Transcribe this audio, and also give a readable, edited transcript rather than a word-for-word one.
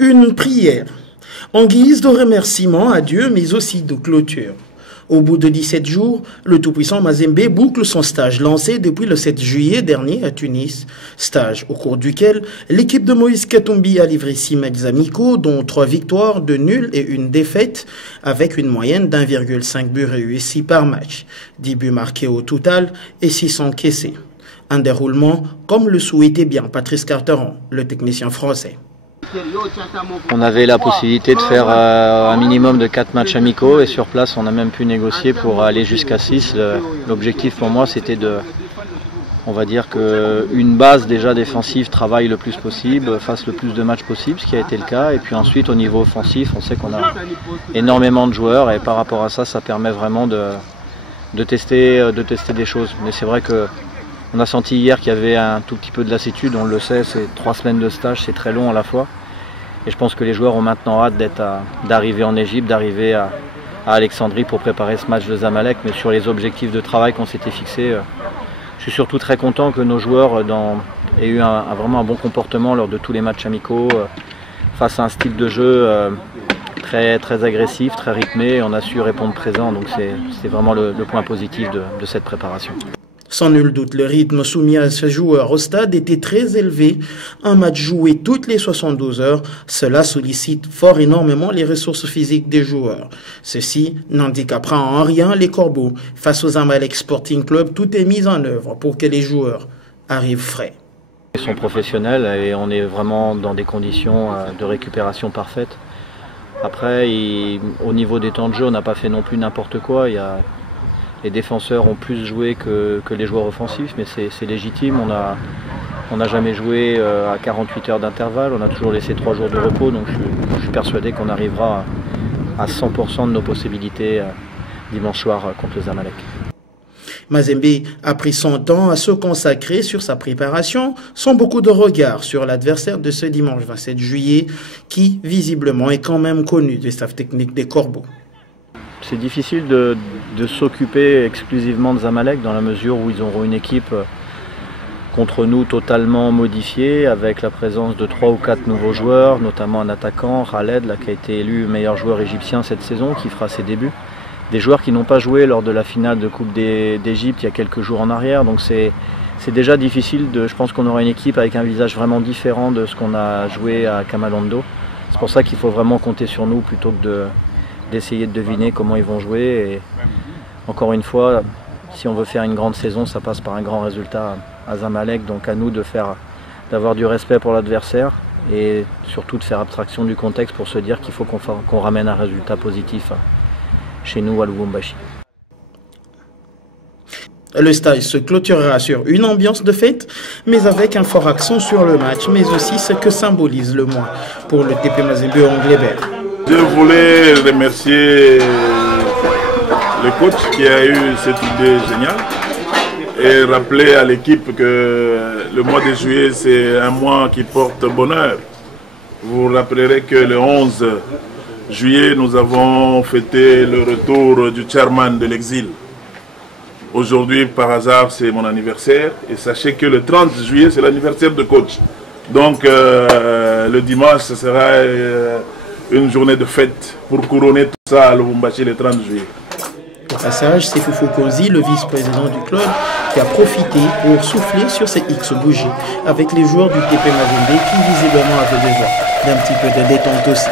Une prière en guise de remerciement à Dieu, mais aussi de clôture. Au bout de 17 jours, le tout-puissant Mazembe boucle son stage lancé depuis le 7 juillet dernier à Tunis. Stage au cours duquel l'équipe de Moïse Katumbi a livré 6 matchs amicaux, dont 3 victoires, 2 nuls et une défaite, avec une moyenne d'1,5 but réussi par match. 10 buts marqués au total et 6 encaissés. Un déroulement comme le souhaitait bien Patrice Carteron, le technicien français. On avait la possibilité de faire un minimum de 4 matchs amicaux et sur place on a même pu négocier pour aller jusqu'à 6. L'objectif pour moi c'était on va dire qu'une base déjà défensive travaille le plus possible, fasse le plus de matchs possible, ce qui a été le cas. Et puis ensuite au niveau offensif, on sait qu'on a énormément de joueurs et par rapport à ça, ça permet vraiment de tester des choses. Mais c'est vrai qu'on a senti hier qu'il y avait un tout petit peu de lassitude, on le sait, c'est 3 semaines de stage, c'est très long à la fois. Et je pense que les joueurs ont maintenant hâte d'arriver en Égypte, d'arriver à Alexandrie pour préparer ce match de Zamalek. Mais sur les objectifs de travail qu'on s'était fixés, je suis surtout très content que nos joueurs aient eu vraiment un bon comportement lors de tous les matchs amicaux, face à un style de jeu très, très agressif, très rythmé. On a su répondre présent, donc c'est vraiment le point positif de cette préparation. Sans nul doute, le rythme soumis à ce joueur au stade était très élevé. Un match joué toutes les 72 heures, cela sollicite fort énormément les ressources physiques des joueurs. Ceci n'handicapera en rien les Corbeaux. Face aux Zamalek Sporting Club, tout est mis en œuvre pour que les joueurs arrivent frais. Ils sont professionnels et on est vraiment dans des conditions de récupération parfaites. Après, au niveau des temps de jeu, on n'a pas fait non plus n'importe quoi. Les défenseurs ont plus joué que les joueurs offensifs, mais c'est légitime. On n'a jamais joué à 48 heures d'intervalle, on a toujours laissé 3 jours de repos, donc je suis persuadé qu'on arrivera à 100% de nos possibilités dimanche soir contre le Zamalek. Mazembe a pris son temps à se consacrer sur sa préparation, sans beaucoup de regard sur l'adversaire de ce dimanche 27 juillet, qui visiblement est quand même connu du staff technique des Corbeaux. C'est difficile de s'occuper exclusivement de Zamalek dans la mesure où ils auront une équipe contre nous totalement modifiée avec la présence de 3 ou 4 nouveaux joueurs, notamment un attaquant, Khaled, qui a été élu meilleur joueur égyptien cette saison, qui fera ses débuts. Des joueurs qui n'ont pas joué lors de la finale de Coupe d'Égypte il y a quelques jours en arrière, donc c'est déjà difficile. Je pense qu'on aura une équipe avec un visage vraiment différent de ce qu'on a joué à Kamalondo. C'est pour ça qu'il faut vraiment compter sur nous plutôt que d'essayer de deviner comment ils vont jouer. Et encore une fois, si on veut faire une grande saison, ça passe par un grand résultat à Zamalek. Donc à nous d'avoir du respect pour l'adversaire et surtout de faire abstraction du contexte pour se dire qu'il faut qu'on ramène un résultat positif chez nous à Lubumbashi. Le stage se clôturera sur une ambiance de fête, mais avec un fort accent sur le match, mais aussi ce que symbolise le mois pour le TP Mazembe Anglais-Vert. Je voulais remercier le coach qui a eu cette idée géniale et rappeler à l'équipe que le mois de juillet c'est un mois qui porte bonheur. Vous vous rappellerez que le 11 juillet nous avons fêté le retour du chairman de l'exil. Aujourd'hui par hasard c'est mon anniversaire et sachez que le 30 juillet c'est l'anniversaire de coach. Donc le dimanche ce sera une journée de fête pour couronner tout ça à Lubumbashi le 30 juillet. Au passage, c'est Foufou Kozi, le vice-président du club, qui a profité pour souffler sur ses X bougies avec les joueurs du TP Mazembe qui visiblement avaient besoin d'un petit peu de détente aussi.